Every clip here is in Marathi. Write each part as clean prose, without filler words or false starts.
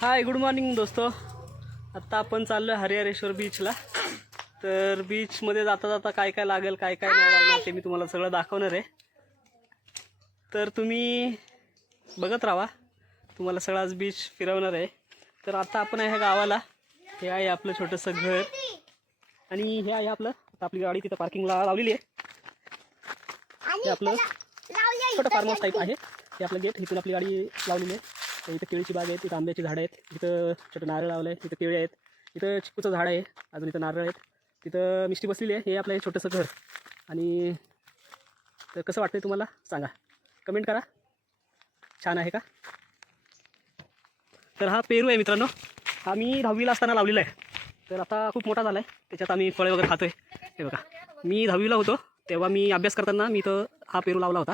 हाय गुड मॉर्निंग दोस्तों. आत्ता आपण चाललो आहे हरिहरेश्वर बीचला. तर बीचमध्ये जाता जाता काय काय लागेल काय काय नाही लागणार ते मी तुम्हाला सगळं दाखवणार आहे. तर तुम्ही बघत राहा, तुम्हाला सगळं आज बीच फिरवणार आहे. तर आता आपण आहे गावाला. हे आहे आपलं छोटंसं घर आणि हे आहे आपलं, आता आपली गाडी तिथं पार्किंगला लावलेली आहे. हे आपलं छोटं फार्म हाऊस टाईप आहे. हे आपलं गेट, इथून आपली गाडी लावलेली आहे. इथं केळीची बाग आहे, तिथं आंब्याची झाडं आहेत, इथं छोटं नारळ लावलं आहे, तिथं केळी आहेत, इथं चिकूचं झाड आहे, अजून इथं नारळ आहेत, तिथं मिष्टी बसलेली आहे. हे आपलं हे छोटंसं घर. आणि तर कसं वाटतंय तुम्हाला सांगा, कमेंट करा. छान आहे का? तर हा पेरू आहे मित्रांनो, हा मी 10वीला असताना लावलेला आहे. तर आता खूप मोठा झाला आहे, त्याच्यात आम्ही फळे वगैरे खातो आहे. हे बघा, मी 10वीला होतो तेव्हा मी अभ्यास करताना मी तर हा पेरू लावला होता.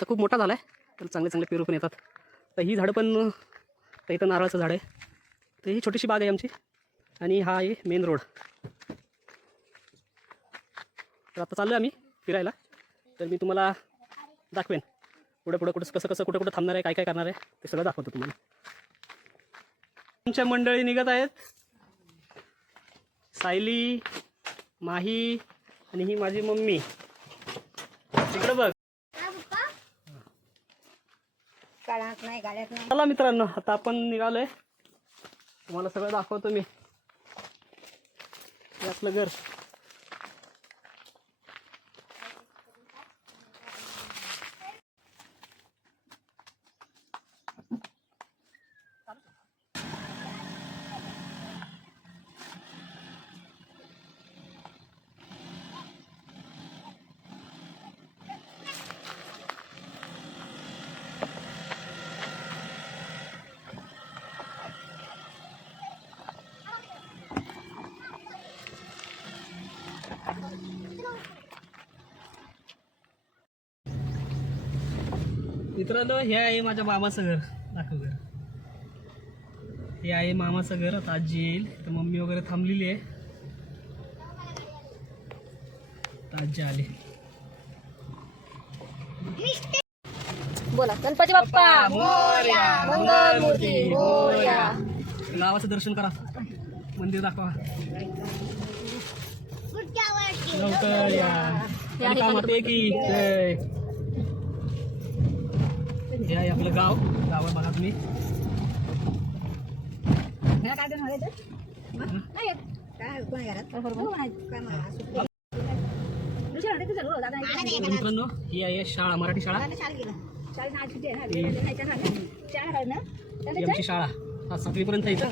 तर खूप मोठा झाला आहे. तर चांगले चांगले पेरू पण येतात. तर ही झाडं पण, तर इथं नारळाचं झाड आहे. तर ही छोटीशी बाग आहे आमची आणि हा आहे मेन रोड. तर आता चाललो आहे आम्ही फिरायला. तर मी तुम्हाला दाखवेन पुढे पुढे कसं कसं कुठं कुठं थांबणार आहे, काय काय करणार आहे ते सगळं दाखवतो तुम्हाला. आमच्या मंडळी निघत आहेत, सायली, माही आणि ही माझी मम्मी. तिकडं बघ. चला मित्रांनो, आता आपण निघालोय, तुम्हाला सगळं दाखवतो मी. हे आपलं घर. मित्रांनो, हे आहे माझ्या मामाचं घर. दाखव घर. हे आहे मामाचं घर. आता आजी येईल, तर मम्मी वगैरे थांबलेली आहे. आजी आले. बोला, गणपती बाप्पा मोरया, मंगल मूर्ती मोरया. गावाचं दर्शन करा, मंदिर दाखवा. लवकर या, माते की जय. हे आहे आपलं गाव. गाव बघा तुम्ही. मित्रांनो, ही आहे शाळा, मराठी शाळा. आमची शाळा 7वी पर्यंत इथं.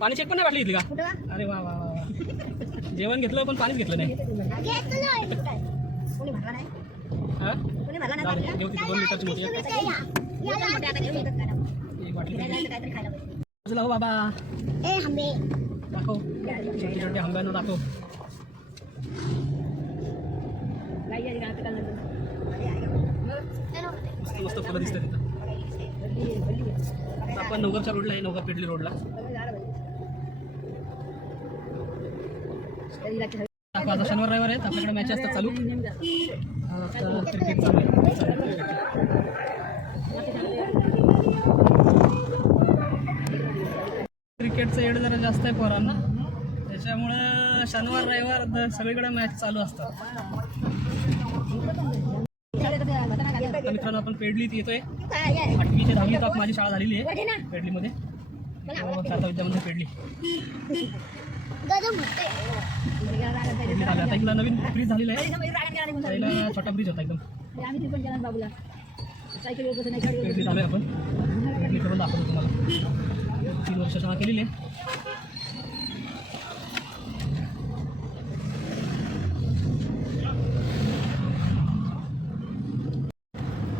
पाणी चेक पण नाही वाटली इथली का? अरे वा वा वा. जेवण घेतलं पण पाणीच घेतलं नाही. 2 लिटरची मोठी एक बाटली. हो बाबा, दाखव छोटे छोटे आंब्यानं दाखव. मस्त मस्त फुलं दिसतात तिथं. आपण नवघरच्या रोडला आहे, नवघर पेटली रोडला. आता शनिवार रविवार आहेत, आपल्याकडे मॅच असतात चालू. क्रिकेट चालू आहे. क्रिकेटचं एड जरा जास्त आहे पोरांना, त्याच्यामुळं शनिवार रविवार सगळीकडे मॅच चालू असतात. आता मित्रांनो, आपण पेडलीत येतोय. 8वी ते 10वी तक माझी शाळा झालेली आहे पेडलीमध्ये. आता विद्यामध्ये पेडली झालं. आता इथला नवीन ब्रिज झालेला आहे. पहिला छोटा ब्रिज होता एकदम. पेडली झालोय आपण. पेडली करून दाखवतो तुम्हाला. 3 वर्ष शाळा केलेली आहे.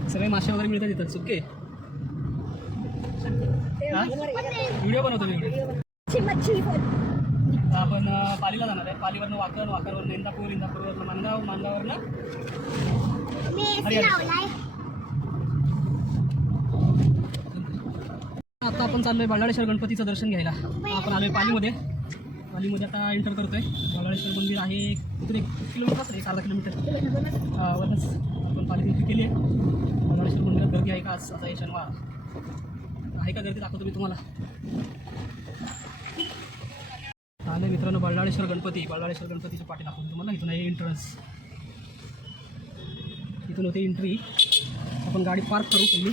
सगळे मासे वगैरे मिळतात तिथं सुके. व्हिडिओ बनवतो मी. आपण पालीला जाणार आहे. पालीवरनं वाकण, वाकणवरनं इंदापूर, इंदापूरवरनं मानगाव, मानगाववरनं आता आपण चाललोय बल्लाळेश्वर गणपतीचं दर्शन घ्यायला. आपण आलोय पालीमध्ये. पालीमध्ये आता एंटर करतोय. बालाळेश्वर मंदिर आहे इथून 1 किलोमीटर असेल, 1 अर्धा किलोमीटर वरच आपण पाली एंट्री केली आहे. बालाळेश्वर मंदिरात गर्दी आहे का आज? आता हे शनिवार आहे का गर्दी दाखवतो मी तुम्हाला. आले मित्रांनो बालाळेश्वर गणपतीच्या पाठी दाखवतो तुम्हाला. इथून आहे एंट्रन्स, इथून होते एंट्री. आपण गाडी पार्क करू पहिली.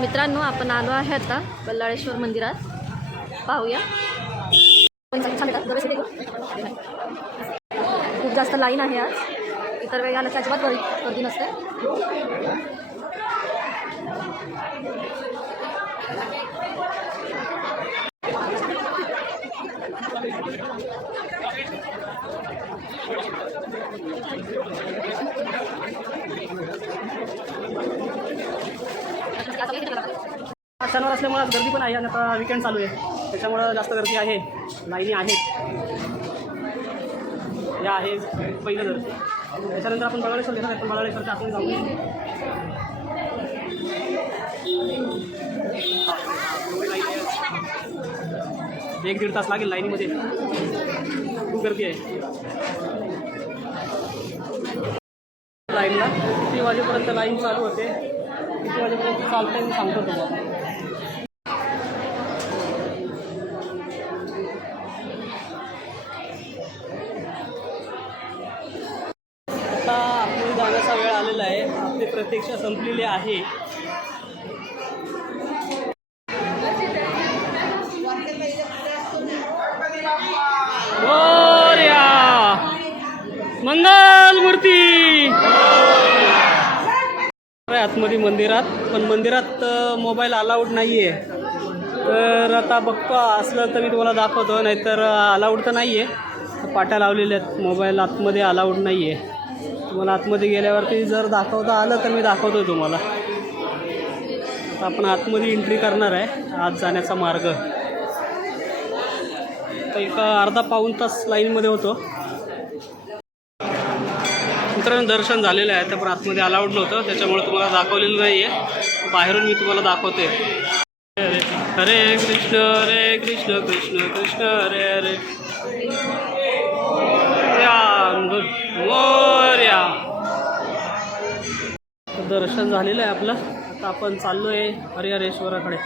मित्रांनो आपण आलो आहे आता बल्लाळेश्वर मंदिरात. पाहूया. खूप जास्त लाईन आहे आज. इतर वेळी आल्याची अजिबात गर्दी नसते. शनिवार असल्यामुळे आज गर्दी पण आहे आणि आता विकेंड चालू आहे त्याच्यामुळं जास्त गर्दी आहे. लाईनी आहेत. या आहे पहिलं दर्शन. त्याच्यानंतर आपण बालाळेश्वर घेणार आहे. पण बालाळेश्वरच्या आतमध्ये जाऊ. 1-1.5 तास लागेल लाईनीमध्ये. खूप गर्दी आहे लाईनला. किती वाजेपर्यंत लाईन चालू होते, किती वाजेपर्यंत चालतंय मी सांगतो तुम्हाला. आता आपल्याला जाण्याचा वेळ आलेला आहे. आपली प्रतीक्षा संपलेली आहे. मंगल मूर्ती आतमध्ये मंदिरात. पण मंदिरात मोबाईल अलाउड नाही आहे. तर आता बघतो असलं तर मी तुम्हाला दाखवतो, नाहीतर अलाउड तर नाही आहे. पाट्या लावलेल्या आहेत. मोबाईल आतमध्ये अलाउड नाही आहे. तुम्हाला आतमध्ये गेल्यावरती जर दाखवता आलं तर मी दाखवतो तुम्हाला. आता आपण आतमध्ये एंट्री करणार आहे. आत जाण्याचा मार्ग. तर एक अर्धा-पाऊण तास लाईनमध्ये होतो. मित्रांनो दर्शन झालेलं आहे. तर पण आतमध्ये अलाउड नव्हतं त्याच्यामुळे तुम्हाला दाखवलेलं नाही आहे. बाहेरून मी तुम्हाला दाखवते. हरे कृष्ण कृष्ण कृष्ण हरे हरे. मोरया. दर्शन झालेलं आहे आपलं. आता आपण चाललो आहे हरिहरेश्वराकडे.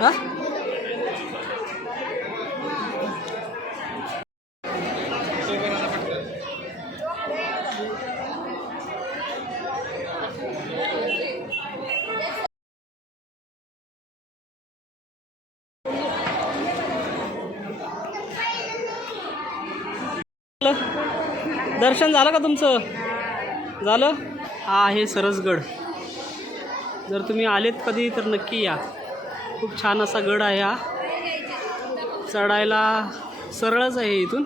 हा दर्शन झालं का तुमचं? झालं. हा आहे सरसगड. जर तुम्ही आलेत कधी तर नक्की या. खूप छान असा गड आहे हा. चढायला सरळच आहे इथून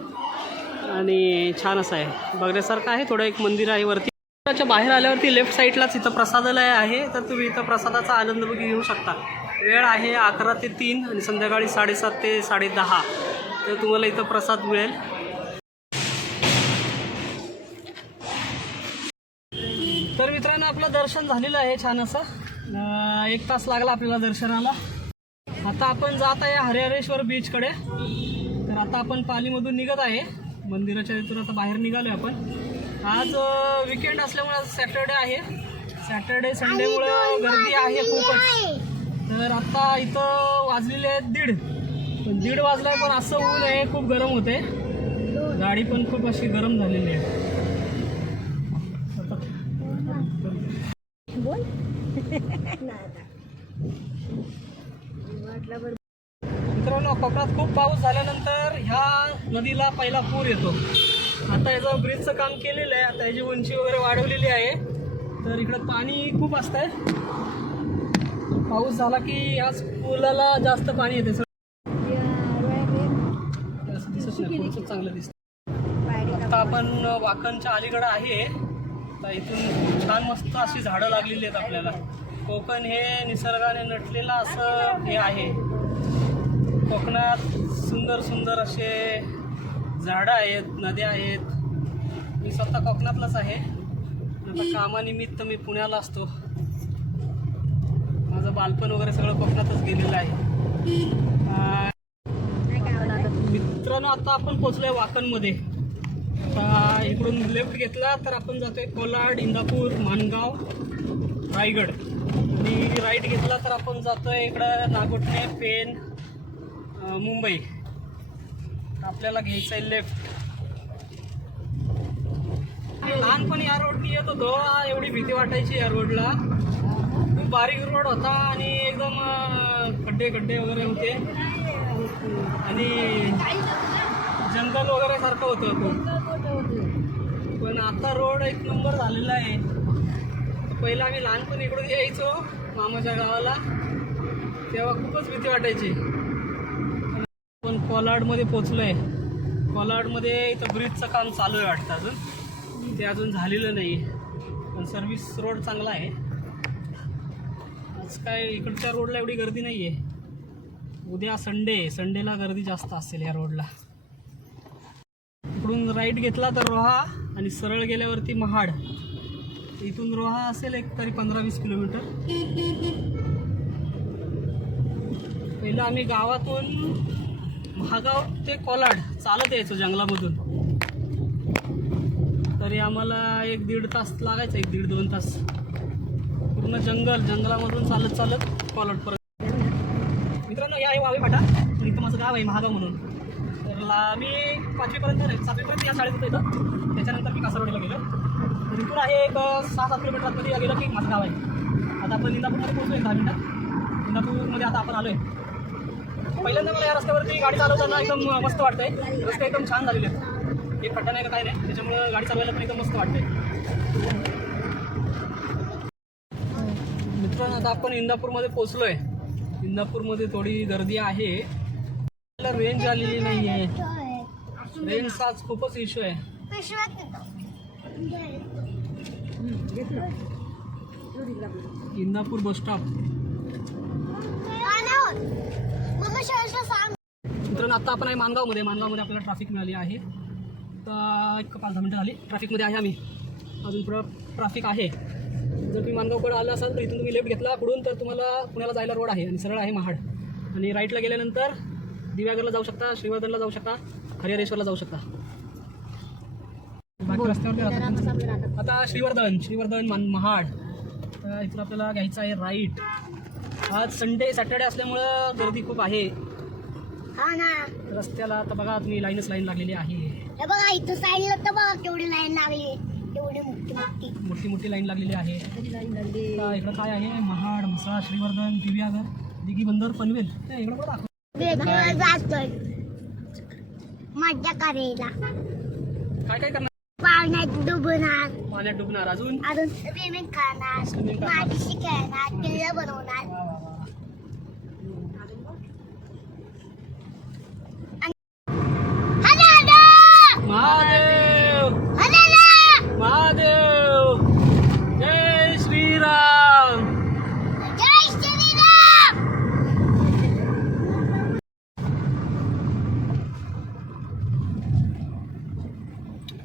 आणि छान असं आहे. बघण्यासारखं आहे. थोडं एक मंदिर आहे वरती. मंदिराच्या बाहेर आल्यावरती लेफ्ट साईडलाच इथं प्रसादालय आहे. तर तुम्ही इथं प्रसादाचा आनंद घेऊ शकता. वेळ आहे 11 ते 3 आणि संध्याकाळी 7:30 ते 10:30. तर तुम्हाला इथं प्रसाद मिळेल. तर मित्रांनो आपलं दर्शन झालेलं आहे छान असं. 1 तास लागला आपल्याला दर्शनाला. आता आपण जात आहे हरिहरेश्वर बीचकडे. तर आता आपण पालीमधून निघत आहे. मंदिराच्या इथून आता बाहेर निघालो आहे आपण. आज विकेंड असल्यामुळे सॅटर्डे आहे. सॅटर्डे संडेमुळं गर्दी आहे खूपच. तर आता इथं वाजलेले आहेत 1:30. पण 1:30 वाजलाय पण असं ऊन आहे. खूप गरम होते. गाडी पण खूप अशी गरम झालेली आहे. मित्रांनो कोकणात खूप पाऊस झाल्यानंतर ह्या नदीला पहिला पूर येतो. आता याचं ब्रिजचं काम केलेलं आहे. आता याची उंची वगैरे वाढवलेली आहे. तर इकडं पाणी खूप असतंय. पाऊस झाला की याच पुलाला जास्त पाणी येते. दिसत नाही. पुढचं चांगलं दिसतं. आता आपण वाकणच्या अलीकडं आहे. तर इथून छान मस्त अशी झाडं लागलेली आहेत आपल्याला. कोकण हे निसर्गाने नटलेलं असं हे आहे. कोकणात सुंदर सुंदर असे झाडं आहेत, नद्या आहेत. मी स्वतः कोकणातलाच आहे. आता कामानिमित्त मी पुण्याला असतो. माझं बालपण वगैरे सगळं कोकणातच गेलेलं आहे. मित्रांनो, आता आपण पोचलोय वाकणमध्ये. आता इकडून लेफ्ट घेतला तर आपण जातोय कोलाड, इंदापूर, माणगाव, रायगड. आणि राईट घेतला तर आपण जातोय इकडं नागोठणे, पेन, मुंबई. आपल्याला घ्यायचं आहे लेफ्ट. लहानपणी या रोडनी येत होतो, एवढी भीती वाटायची या रोडला. खूप बारीक रोड होता आणि एकदम खड्डे खड्डे वगैरे होते आणि जंगल वगैरे सारखं होतं खूप. पण आता रोड एक नंबर झालेला आहे. पहिला आम्ही लहानपणी इकडून यायचो मामाच्या गावाला, तेव्हा खूपच भीती वाटायची. पण कोलाडमध्ये पोचलोय. कोलाडमध्ये इथं ब्रिजचं काम चालू आहे वाटतं अजून. ते अजून झालेलं नाही, पण सर्व्हिस रोड चांगला आहे. आज काय इकडच्या रोडला एवढी गर्दी नाही आहे. उद्या संडेला गर्दी जास्त असेल या रोडला. इकडून राईट घेतला तर रोहा आणि सरळ गेल्यावरती महाड. इथून रोहा असेल एक तरी 15-20 किलोमीटर. पहिलं आम्ही गावातून महागाव ते कोलाड चालत यायचो जंगलामधून. तरी आम्हाला 1-1.5 तास लागायचा, 1-1.5-2 तास. पूर्ण जंगलामधून चालत कोलाड परत. मित्रांनो, या आहे वावे फाटा. इथं माझं गाव आहे महागाव म्हणून. तर मी 5वीपर्यंत 7वीपर्यंत या शाळेत होतो इथं. त्याच्यानंतर मी कासारवाडीला गेलो. तर इथून आहे एक 6-7 किलोमीटर आतमध्ये गेलं की माझं गाव आहे. आता आपण इंदापूरमध्ये पोहोचलो 10 मिनिटात. इंदापूरमध्ये आता आपण आलो आहे. पहिल्यांदा मला या रस्त्यावरती गाडी चालवताना एकदम मस्त वाटतंय. रस्ते एकदम छान झालेले आहेत. एक खड्डा नाही का काय नाही, त्याच्यामुळं गाडी चालवायला पण एकदम मस्त वाटतंय. मित्रांनो, आता आपण इंदापूरमध्ये पोचलोय. इंदापूरमध्ये थोडी गर्दी आहे. रेंज आलेली नाही आहे. रेंजचा आज खूपच इश्यू आहे. Indapur bus stop. मित्रांनो, आता आपण आहे माणगावमध्ये आपल्याला ट्रॅफिक मिळाली आहे. तर एक 5-10 मिनटं आली ट्रॅफिकमध्ये आहे आम्ही. अजून पुढं ट्रॅफिक आहे. जर तुम्ही माणगावकडे आला असाल तर इथून तुम्ही लेफ्ट घेतला पुढून तर तुम्हाला पुण्याला जायला रोड आहे आणि सरळ आहे महाड. आणि राईटला गेल्यानंतर दिव्यागरला जाऊ शकता, श्रीवर्धनला जाऊ शकता, हरिहरेश्वरला जाऊ शकता. बाकी रस्त्यावरती आता श्रीवर्धन महाड. तर इथून आपल्याला घ्यायचं आहे राईट. आज सॅटर्डे असल्यामुळं गर्दी खूप आहे रस्त्याला. आता बघा तुम्ही लाईन लागलेली आहे. बघा इथं साईडला तर बघा केवढी लाईन लागली. एवढी मोठी लाईन लागलेली आहे. इकडं काय आहे? महाड, म्हसळा, श्रीवर्धन, दिव्यागर, दिघी बंदर, पनवेल. इकडं पण जातोय मज्जा करायला. काय करणार? पाण्यात डुबणार. अजून स्विमिंग करणार, मातीशी खेळणार, किल्ला बनवणार. महादेव जय श्रीराम.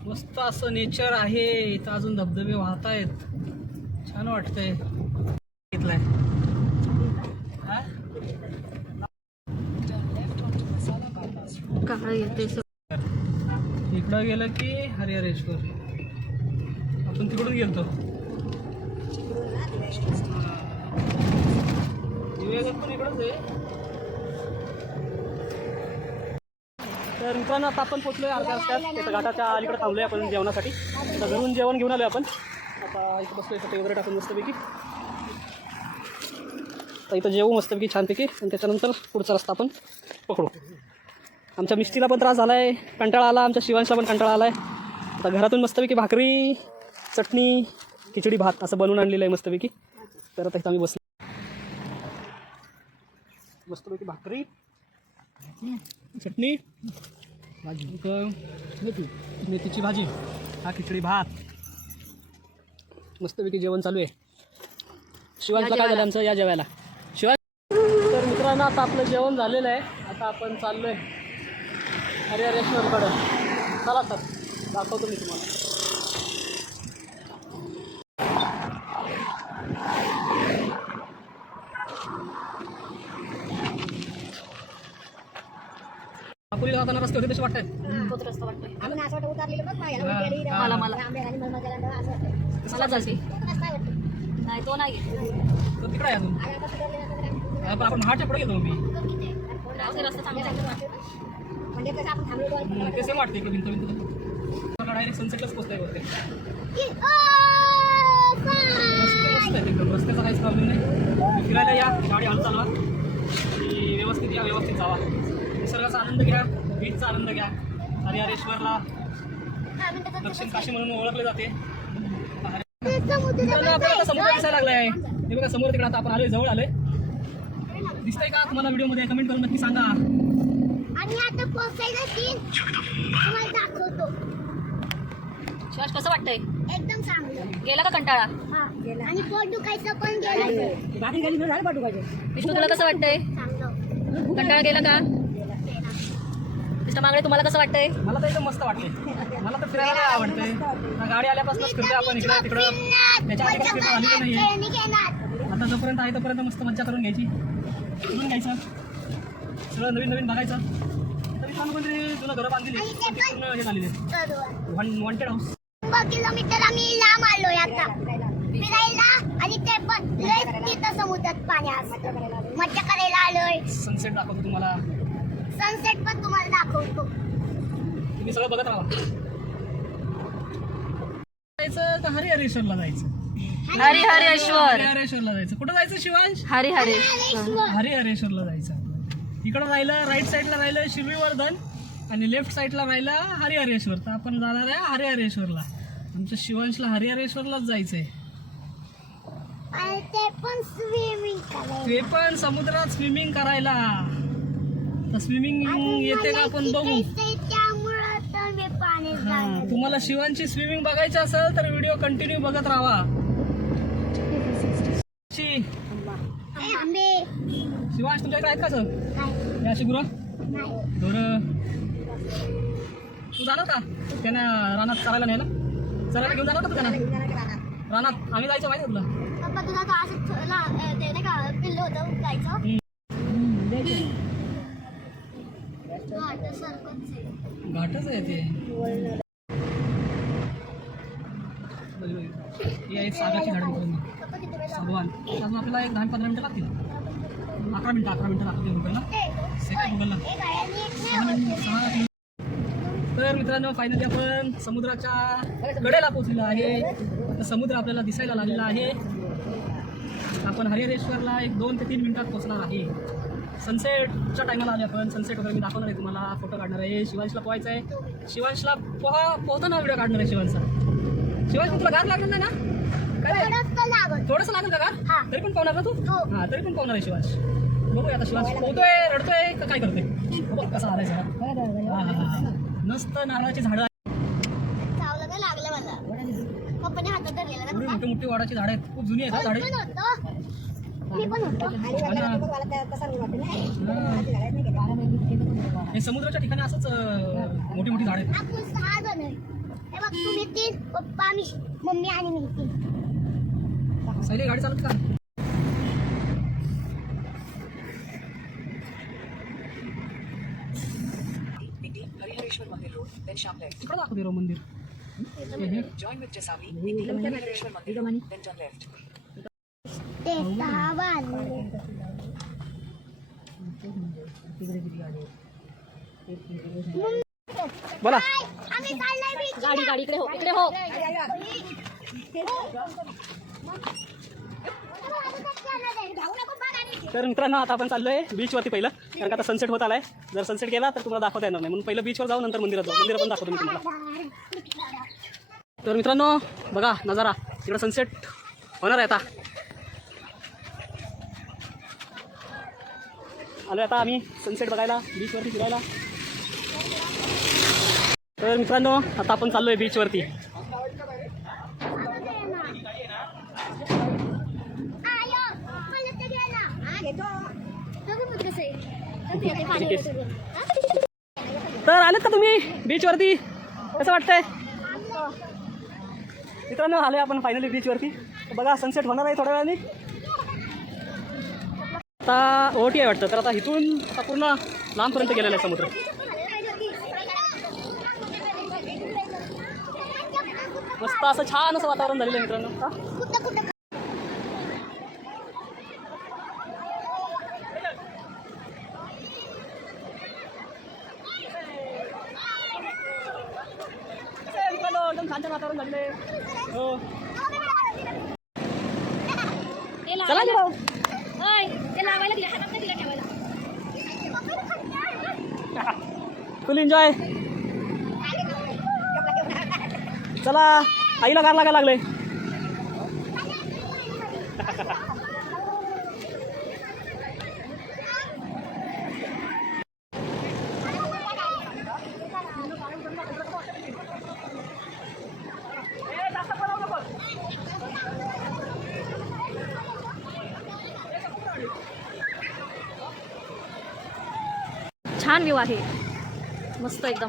मस्त असं नेचर आहे इथं. अजून धबधबे वाहत आहेत. छान वाटतंय. घेतलाय इकडं गेलं की हरिहरेश्वर. आपण तिकडून गेलतो. दिव्यागर पण इकडंच आहे. तर मित्रांनो, आता आपण पोचलोय अर्ध्या रस्त्यात. तिथं घाटाच्या अलीकडे थांबलोय आपण जेवणासाठी. आता घरून जेवण घेऊन आलोय आपण. आता इथं बसलोय सटे वगैरे टाकून मस्तपैकी. तर इथं जेवू मस्तपैकी छानपैकी आणि त्याच्यानंतर पुढचा रस्ता आपण पकडू. आमच्या मिस्टीला पण त्रास झाला आहे, कंटाळा आला. आमच्या शिवांशला पण कंटाळा आला आहे. आता घरातून मस्तपैकी भाकरी, चटणी, खिचडी भात असं बनवून आणलेलं आहे मस्तपैकी. तर आता इथं आम्ही बसलो मस्तपैकी. भाकरी, चटणी, मेथीची भाजी, हा खिचडी भात. मस्तपैकी जेवण चालू आहे. शिवांशला काय झालं आमचं या जेवायला? तर मित्रांनो, आता आपलं जेवण झालेलं आहे. आता आपण चाललो आहे हरिहरेश्वरकडं. चला तर दाखवतो मी तुम्हाला. दापोलीला जाताना रस्ते होते तसे वाटतात. तोच रस्ता वाटतोय आपण असं वाटतं उतरलेलं बघ ना, याला हा. उतरली, हा. मला. आंबे आणि मलमलच्या असं वाटतं. मला चालते रस्ता आहे वाटतं. नाही तो नाही तर तिकडे आहे अजून. आणि आपण उतरलेलं असं काय- पण आपण महाडच्या पुढे गेलो मी. रस्ता चांगला आहे. म्हणजे कसं आपण थांबलो होतो. ते सेम वाटते इकडे भिंत डायरेक्ट सनसेटलाच पोहोचताय वरती. रस्ते मस्त आहेत एकदम, रस्त्याचा काहीच प्रॉब्लेम नाही. फिरायला या, गाडी हळू चालवा आणि व्यवस्थित या, व्यवस्थित जावा. निसर्गाचा आनंद घ्या, बीचचा आनंद घ्या. हरिहरेश्वरला दक्षिण काशी म्हणून ओळखले जाते. मित्रांनो, आपल्याला आता समुद्र दिसायला लागलाय. हे बघा समोर तिकडे आता आपण आलोय, जवळ आलोय. दिसतंय का तुम्हाला व्हिडिओमध्ये? कमेंट करून नक्की सांगा. आणि आता पोहोचायला सीन तुम्हाला दाखवतो. शिवाश कसं वाटतंय? एकदम चांगलं. गेला का कंटाळा? हा, आणि पोट दुखायचं पण गेलं. गाडी गाडी झालं पाठू पाहिजे. विष्णू तुला कसं वाटतंय? चांगलं. कंटाळा गेला का? मिस्टर मांगडे तुम्हाला कसं वाटतंय? मला तर एकदम मस्त वाटते. मला तर फिरायला लय आवडते. गाडी आल्यापासूनच फिरते आपण इकडे तिकडं. त्याच्या आधी काही फिरणं झालेलं नाहीये. खेळणी घेणार. आता जोपर्यंत आहे तोपर्यंत मस्त मज्जा करून घ्यायची, फिरून घ्यायचं, सगळं नवीन नवीन बघायचं. तर मित्रांनो कोणतरी जुनं घरं बांधलेली आणि ते पण- पूर्ण हे झालेले बरोबर. Wanted house. 100 किलोमीटर आम्ही लांब आलोय आता फिरायला. आणि ते पण लय तिथं समुद्रात पाणी असतं. मज्जा करायला आलोय. सनसेट दाखवतो तुम्हाला. सनसेट पण तुम्हाला दाखवतो. तुम्ही सगळं बघत राहा. जायचं का हरिहरेश्वरला जायचं? हरिहरेश्वर. हरिहरेश्वरला जायचं. कुठं जायचं शिवांश? हरिहरेश्वर. हरिहरेश्वरला जायचं. तिकडं राहिलं, राईट साईडला राहिलं शिरवीवर्धन आणि लेफ्ट साईडला राहिलं हरिहरेश्वर. तर आपण जाणार आहे हरिहरेश्वरला. आमच्या शिवांशला हरिहरेश्वरलाच जायचंय. आणि ते पण स्विमिंग करायला. ते पण समुद्रात स्विमिंग करायला. तर स्विमिंग येते का आपण बघू. त्यामुळं तर मी पाण्यात हा, जाणार. तुम्हाला शिवांची स्विमिंग बघायची असेल तर व्हिडिओ कंटिन्यू बघत राहा. ए, आंबे. शिवांश तुमच्याकडे आहेत का सर? नाही, या गुरं नाही. ढोरं. तू जाणार का त्यांना रानात चालायला न्यायला? चालायला घेऊन जाणार का तू त्यांना रानात? आम्ही जायचं माहिती तुला. पप्पा तुला तो असं ते नाही का पिल्लं होतं जायचं. हा, ते सरपंच आहे. घाटच आहे ते. ही आहे सागाची झाडं मित्रांनो. पप्पा किती वेळ सागवान. अजून आपल्याला एक 10-15 मिनिटं लागतील. 11 मिनिटं लागतील गुगलला. सेकंड गुगलला. ए, गाड्यांनी एक नाही 6 मिनिटं 6 मिनिटं. तर मित्रांनो फायनली आपण समुद्राच्या कडेला पोहोचलेलो आहे. आता समुद्र आपल्याला दिसायला लागलेला आहे. आपण हरिहरेश्वरला एक 2 ते 3 मिनिटात पोहोचणार आहे. सनसेटच्या टायमाला आले आपण. सनसेट वगैरे मी दाखवणार आहे तुम्हाला, फोटो काढणार आहे. शिवांशला पोहायचं आहे. शिवांशला पोहताना व्हिडिओ काढणार आहे शिवांशचा. शिवांश तुला गार लागणार नाही ना? काय रे? थोडंसं लागत. थोडंसं लागेल का हा. गार? तरी पण पाहणार ना तू? हो. हा, तरी पण पाहणार आहे शिवांश. बघूया आता शिवांश पोहतोय, रडतोय का काय करतोय. बघ कसा आलाय सगळा. हा. मस्त नारळाची झाडं आहेत. चावलं का लागलं मला. पप्पाने हातात धरलेलं ना पप्पा. मोठी मोठी वाडाची झाडं आहेत. खूप जुनी आहेत हा झाडे. मी पण होतो. मी पण होतो. हे समुद्राच्या ठिकाणी असंच मोठी मोठी झाडं आहेत. आपण 6 जण आहे. हे बघ तुम्ही 3, पप्पा, मी, मम्मी आणि मी 3. सायली गाडी चालत का? Harihareshwar Mandir Road, then sharp left. तिकडं दाखवते राव मंदिर. हे. Join with Jasavi, Harihareshwar Mandir Road, then turn left. ते 6 वाजले. बोला. आम्ही चाललोय beach ला. गाडी इकडे हो, इकडे हो. धावू नको बघ आणि. तर मित्रांनो आता आपण चाललोय बीचवरती पहिलं, कारण का आता सनसेट होत आलाय. जर सनसेट गेला तर तुम्हाला दाखवता येणार नाही, म्हणून पहिलं बीचवर जाऊ नंतर मंदिरात जाऊ. मंदिरात पण दाखवतो मी तुम्हाला. तर मित्रांनो बघा नजारा, इकडं सनसेट होणार आहे आता. आलोय आता आम्ही सनसेट बघायला, बीचवरती फिरायला. तर मित्रांनो आता आपण चाललोय बीचवरती. तर आलेत का तुम्ही बीचवरती? कसं वाटतंय मित्रांनो? आलोय आपण फायनली बीचवरती. बघा सनसेट होणार आहे थोड्या वेळाने. आता ओटी आहे वाटतं. तर आता इथून आता पूर्ण लांबपर्यंत गेलेलं आहे समुद्र. मस्त असं छान असं वातावरण झालेलं आहे मित्रांनो. का कुठं कुठं मित्रांनो एकदम छान छान वातावरण झालेलं आहे. हो चला की भाऊ. ते लावायला दिलं हातात नाही दिलं ठेवायला. फुल एन्जॉय. चला आईला गार लागायला लागले. छान व्ह्यू आहे मस्त एकदम.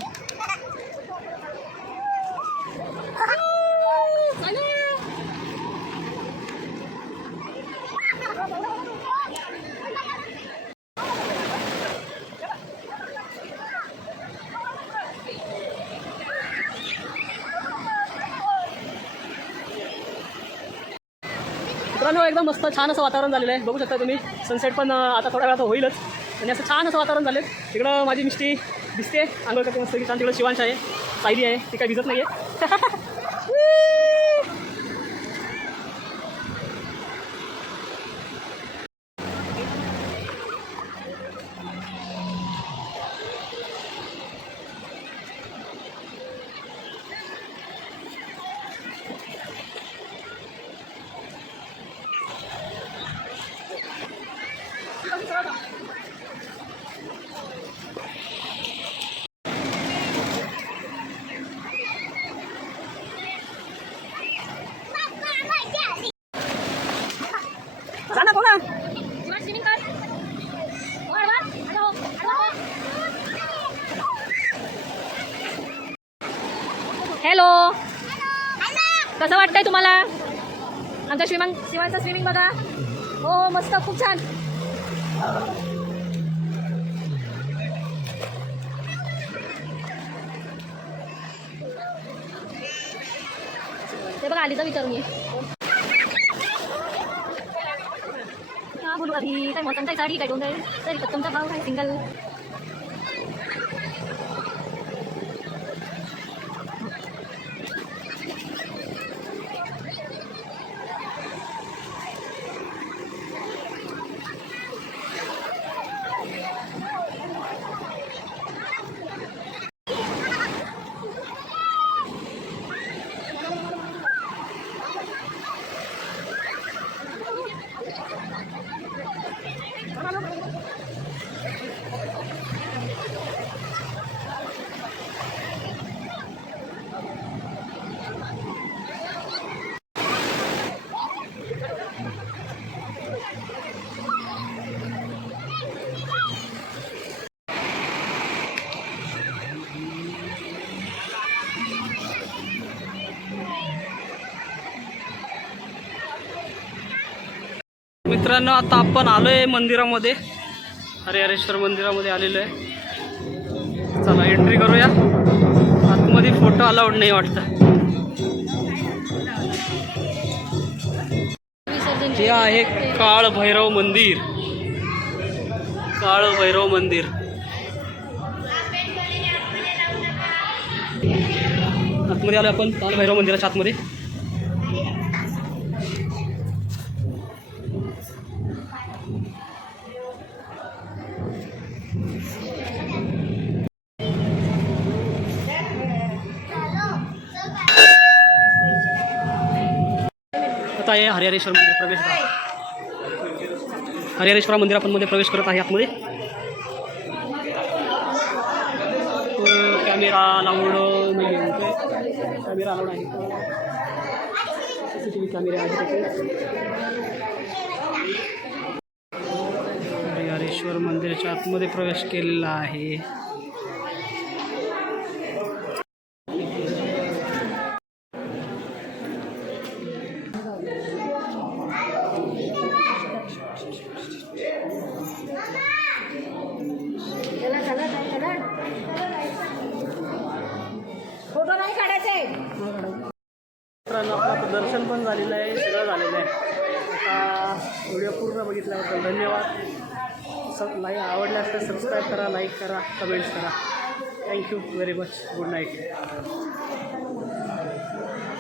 मित्रांनो एकदम मस्त छान असं वातावरण झालेलं आहे. बघू शकता तुम्ही सनसेट पण आता थोड्या वेळात होईलच. आणि असं छान असं वातावरण झालं. तिकडं माझी मिस्टी दिसते आंघोळ करते मस्त की छान. तिकडं शिवांश आहे, सायली आहे, ती काही भिजत नाही आहे. जाना कोणा हॅलो, कसं वाटतंय तुम्हाला आमच्या शिवांचं स्विमिंग बघा. हो हो मस्त खूप छान. ते बघा आलीचा विचारून ये. का बोलू आधी काय मोठ्यांचा साडी काय दोन जाईल तरी तुमचा भाव काय सिंगल. मित्रांनो आता आपण आलोय मंदिरामध्ये, हरिहरेश्वर मंदिरामध्ये आलेलो आहे. चला एंट्री करूया. आतमध्ये फोटो अलाउड नाही वाटतं. हे आहे काळ भैरव मंदिर. काळ भैरव मंदिर. आतमध्ये आलो आपण काळ भैरव मंदिराच्या आतमध्ये. आता आहे हरिहरेश्वर मंदिर प्रवेशद्वार. हरिहरेश्वर मंदिर आपण मध्ये प्रवेश करत आहे आतमध्ये. कॅमेरा अलाउड नाही आहे. कॅमेरा अलाउड आहे. CCTV कॅमेरे आहेत त्याचे. हरिहरेश्वर मंदिराच्या आतमध्ये प्रवेश केलेला आहे. फोटो नाही काढायचे. मित्रांनो आपलं आता दर्शन पण झालेलं आहे, सगळं झालेलं आहे. आता व्हिडिओ पूर्ण बघितल्याबद्दल धन्यवाद. आवडल्यास तर सबस्क्राईब करा, लाईक करा, कमेंट्स करा. Thank you very much. Good night.